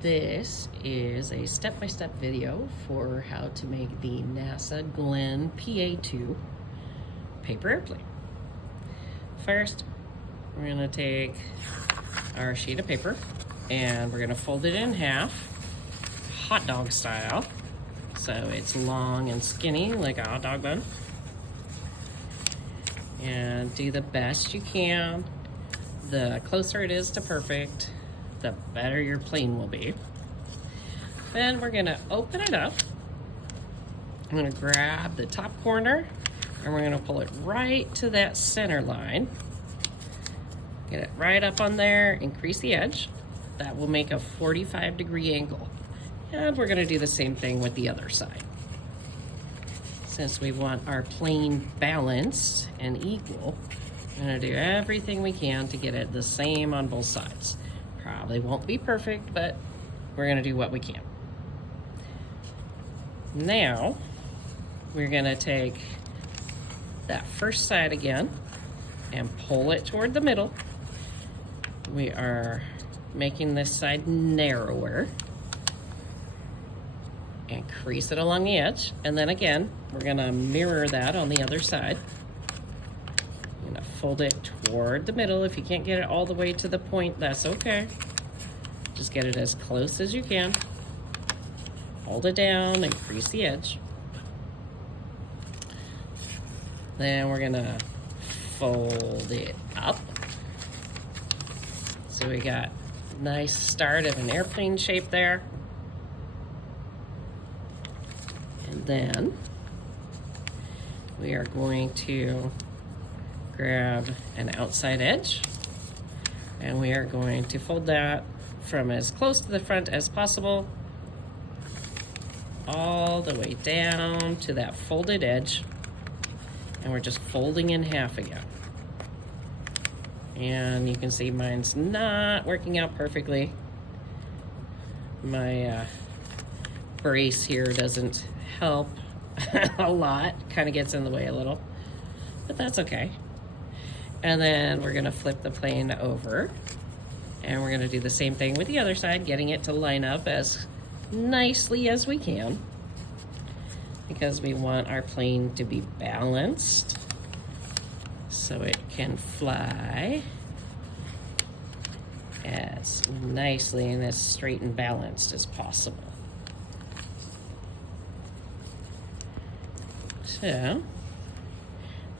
This is a step-by-step video for how to make the NASA Glenn PA-2 paper airplane. First, we're going to take our sheet of paper and we're going to fold it in half, hot dog style, so it's long and skinny like a hot dog bun. And do the best you can. The closer it is to perfect, the better your plane will be. Then we're gonna open it up. I'm gonna grab the top corner and we're gonna pull it right to that center line. Get it right up on there, increase the edge. That will make a 45-degree angle. And we're gonna do the same thing with the other side. Since we want our plane balanced and equal, we're gonna do everything we can to get it the same on both sides. Probably won't be perfect, but we're gonna do what we can. Now, we're gonna take that first side again and pull it toward the middle. We are making this side narrower and crease it along the edge. And then again, we're gonna mirror that on the other side. I'm gonna fold it toward the middle. If you can't get it all the way to the point, that's okay. Just get it as close as you can. Hold it down and crease the edge. Then we're gonna fold it up. So we got a nice start of an airplane shape there. And then we are going to grab an outside edge and we are going to fold that from as close to the front as possible all the way down to that folded edge, and we're just folding in half again. And you can see mine's not working out perfectly. My brace here doesn't help a lot, kind of gets in the way a little, but that's okay. And then we're gonna flip the plane over and we're gonna do the same thing with the other side, getting it to line up as nicely as we can because we want our plane to be balanced so it can fly as nicely and as straight and balanced as possible. So,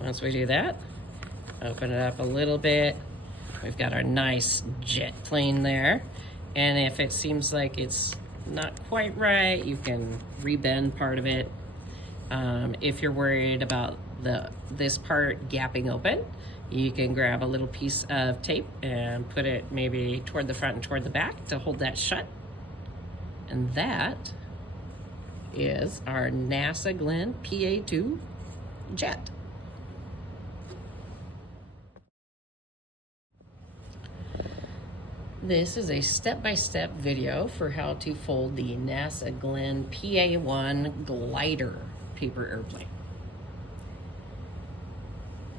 once we do that, open it up a little bit. We've got our nice jet plane there. And if it seems like it's not quite right, you can rebend part of it. If you're worried about this part gapping open, you can grab a little piece of tape and put it maybe toward the front and toward the back to hold that shut. And that is our NASA Glenn PA-2 jet. This is a step-by-step video for how to fold the NASA Glenn PA-1 glider paper airplane.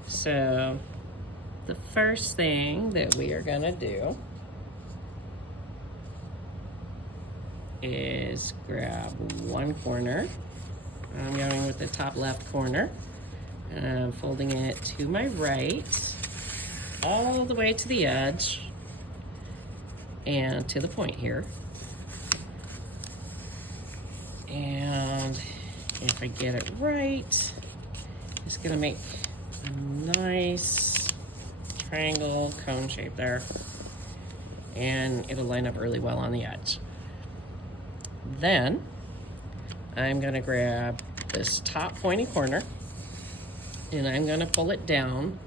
So the first thing that we are gonna do is grab one corner. I'm going with the top left corner and I'm folding it to my right all the way to the edge and to the point here. And if I get it right, it's gonna make a nice triangle cone shape there, and it'll line up really well on the edge. Then I'm gonna grab this top pointy corner and I'm gonna pull it down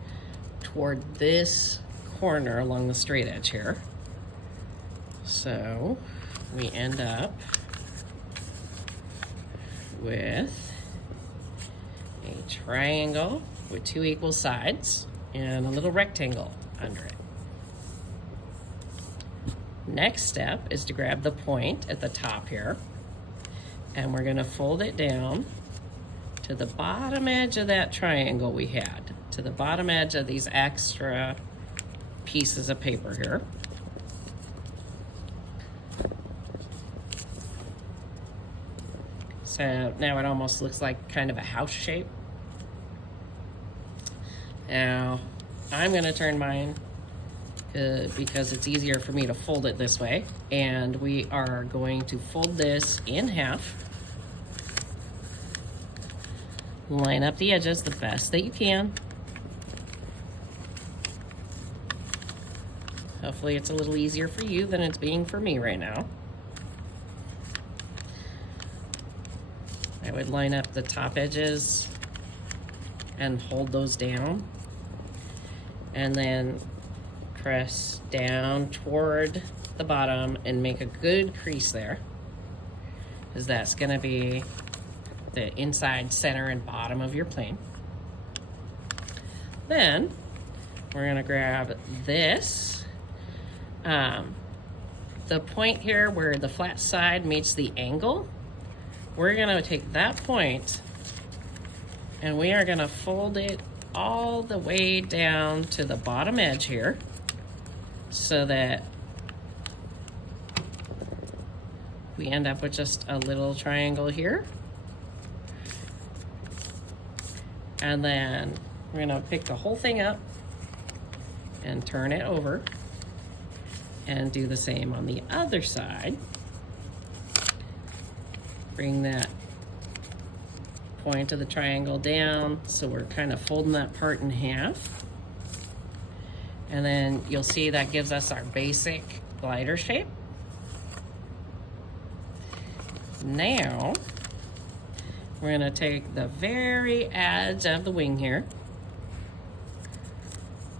toward this corner along the straight edge here. So we end up with a triangle with two equal sides and a little rectangle under it. Next step is to grab the point at the top here and we're gonna fold it down to the bottom edge of that triangle we had, to the bottom edge of these extra pieces of paper here. So now it almost looks like kind of a house shape. Now I'm gonna turn mine because it's easier for me to fold it this way. And we are going to fold this in half. Line up the edges the best that you can. Hopefully it's a little easier for you than it's being for me right now. I would line up the top edges and hold those down. And then press down toward the bottom and make a good crease there, because that's gonna be the inside, center, and bottom of your plane. Then we're gonna grab this, the point here where the flat side meets the angle. We're gonna take that point and we are gonna fold it all the way down to the bottom edge here, so that we end up with just a little triangle here. And then we're gonna pick the whole thing up and turn it over and do the same on the other side. Bring that point of the triangle down, so we're kind of folding that part in half. And then you'll see that gives us our basic glider shape. Now, we're gonna take the very edge of the wing here,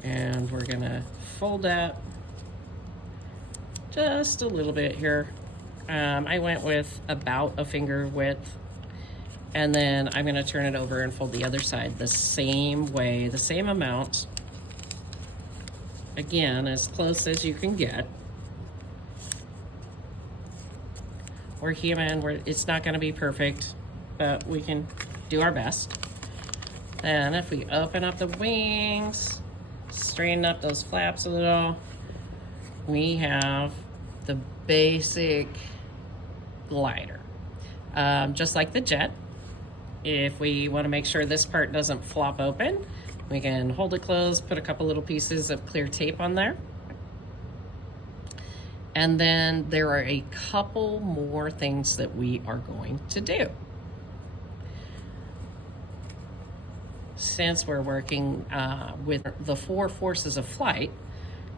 and we're gonna fold that just a little bit here. I went with about a finger width, and then I'm gonna turn it over and fold the other side the same way, the same amount. Again, as close as you can get. We're human, it's not gonna be perfect, but we can do our best. Then if we open up the wings, straighten up those flaps a little, we have the basic glider. Just like the jet, if we want to make sure this part doesn't flop open, we can hold it closed, put a couple little pieces of clear tape on there. And then there are a couple more things that we are going to do. Since we're working with the 4 forces of flight,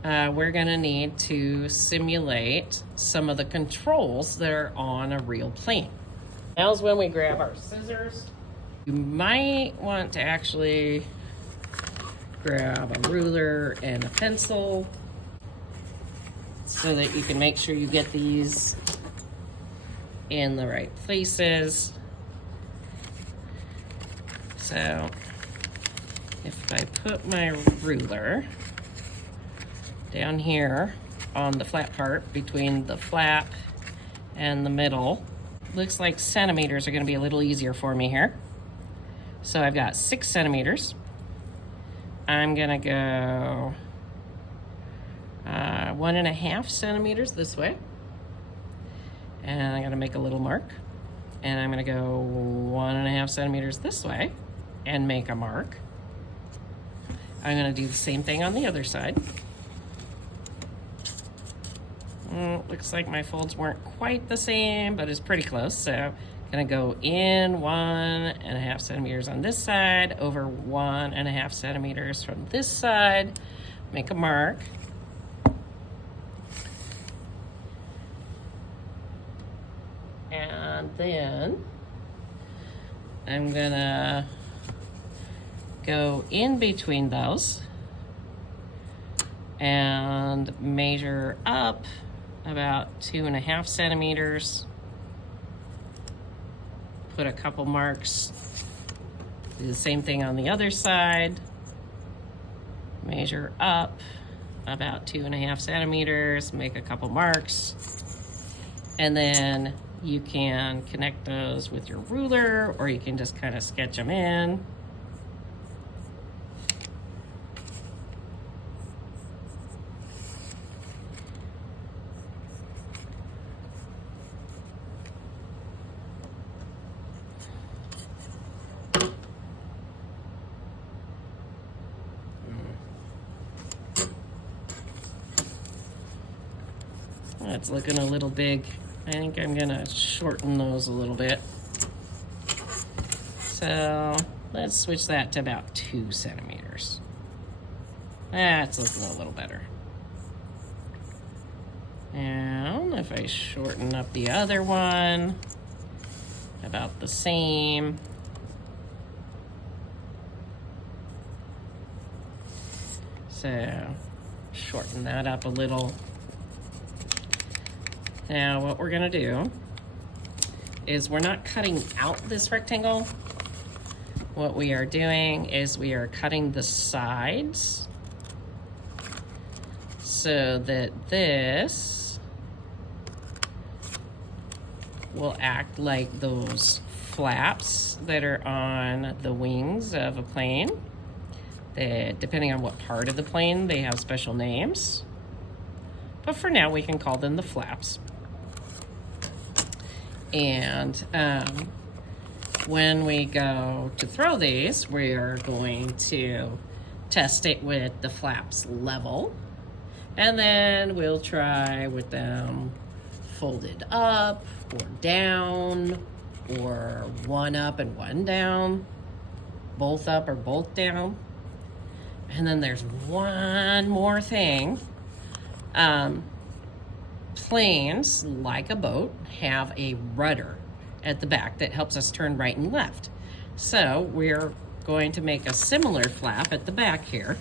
we're gonna need to simulate some of the controls that are on a real plane. Now's when we grab our scissors. You might want to actually grab a ruler and a pencil so that you can make sure you get these in the right places. So if I put my ruler down here on the flat part between the flap and the middle, looks like centimeters are going to be a little easier for me here. So I've got 6 centimeters. I'm going to go 1.5 centimeters this way. And I'm going to make a little mark. And I'm going to go 1.5 centimeters this way and make a mark. I'm going to do the same thing on the other side. Looks like my folds weren't quite the same, but it's pretty close. So I'm gonna go in 1.5 centimeters on this side, over 1.5 centimeters from this side, make a mark. And then I'm gonna go in between those and measure up about 2.5 centimeters. Put a couple marks. Do the same thing on the other side. Measure up about 2.5 centimeters, make a couple marks. And then you can connect those with your ruler, or you can just kind of sketch them in. That's looking a little big. I think I'm gonna shorten those a little bit. So let's switch that to about 2 centimeters. That's looking a little better. And if I shorten up the other one, about the same. So shorten that up a little. Now what we're gonna do is we're not cutting out this rectangle. What we are doing is we are cutting the sides so that this will act like those flaps that are on the wings of a plane. That, depending on what part of the plane, they have special names. But for now, we can call them the flaps. And when we go to throw these, we are going to test it with the flaps level. And then we'll try with them folded up or down, or one up and one down, both up or both down. And then there's one more thing. Planes, like a boat, have a rudder at the back that helps us turn right and left. So we're going to make a similar flap at the back here.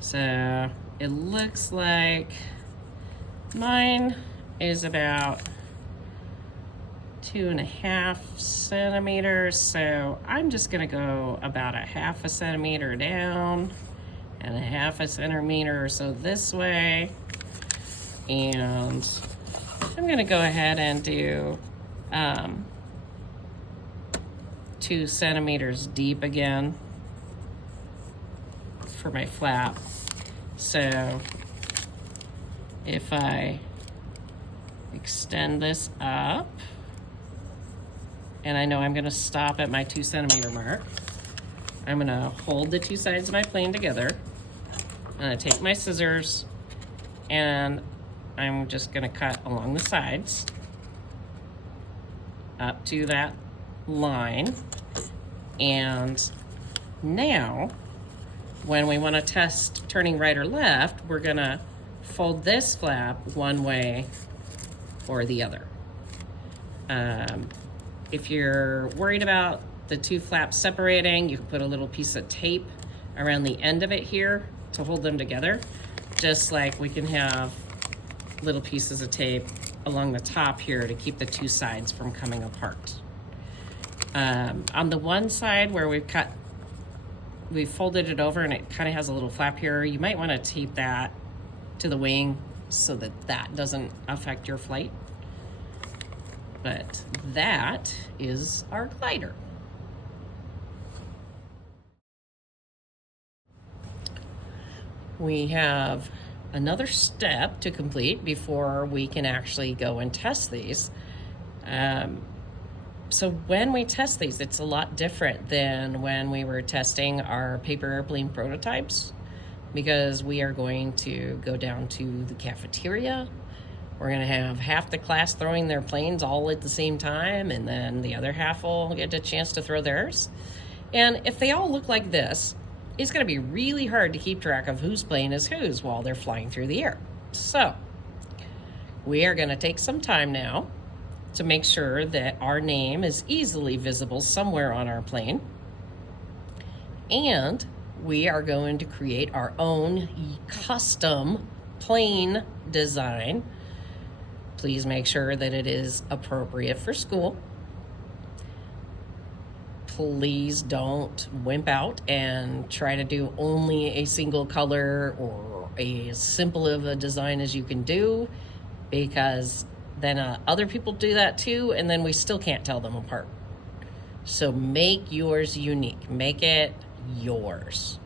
So it looks like mine is about 2.5 centimeters. So I'm just gonna go about 1/2 centimeter down and 1/2 centimeter or so this way. And I'm gonna go ahead and do 2 centimeters deep again for my flap. So if I extend this up, and I know I'm gonna stop at my 2 centimeter mark, I'm gonna hold the two sides of my plane together. I'm gonna take my scissors and I'm just gonna cut along the sides up to that line. And now, when we wanna test turning right or left, we're gonna fold this flap one way or the other. If you're worried about the two flaps separating, you can put a little piece of tape around the end of it here to hold them together, just like we can have little pieces of tape along the top here to keep the two sides from coming apart. On the one side where we've folded it over and it kind of has a little flap here, you might want to tape that to the wing so that that doesn't affect your flight. But that is our glider. We have another step to complete before we can actually go and test these. So when we test these, it's a lot different than when we were testing our paper airplane prototypes, because we are going to go down to the cafeteria. We're gonna have half the class throwing their planes all at the same time, and then the other half will get a chance to throw theirs. And if they all look like this, it's gonna be really hard to keep track of whose plane is whose while they're flying through the air. So we are gonna take some time now to make sure that our name is easily visible somewhere on our plane. And we are going to create our own custom plane design. Please make sure that it is appropriate for school. Please don't wimp out and try to do only a single color or as simple of a design as you can do, because then other people do that too, and then we still can't tell them apart. So make yours unique. Make it yours.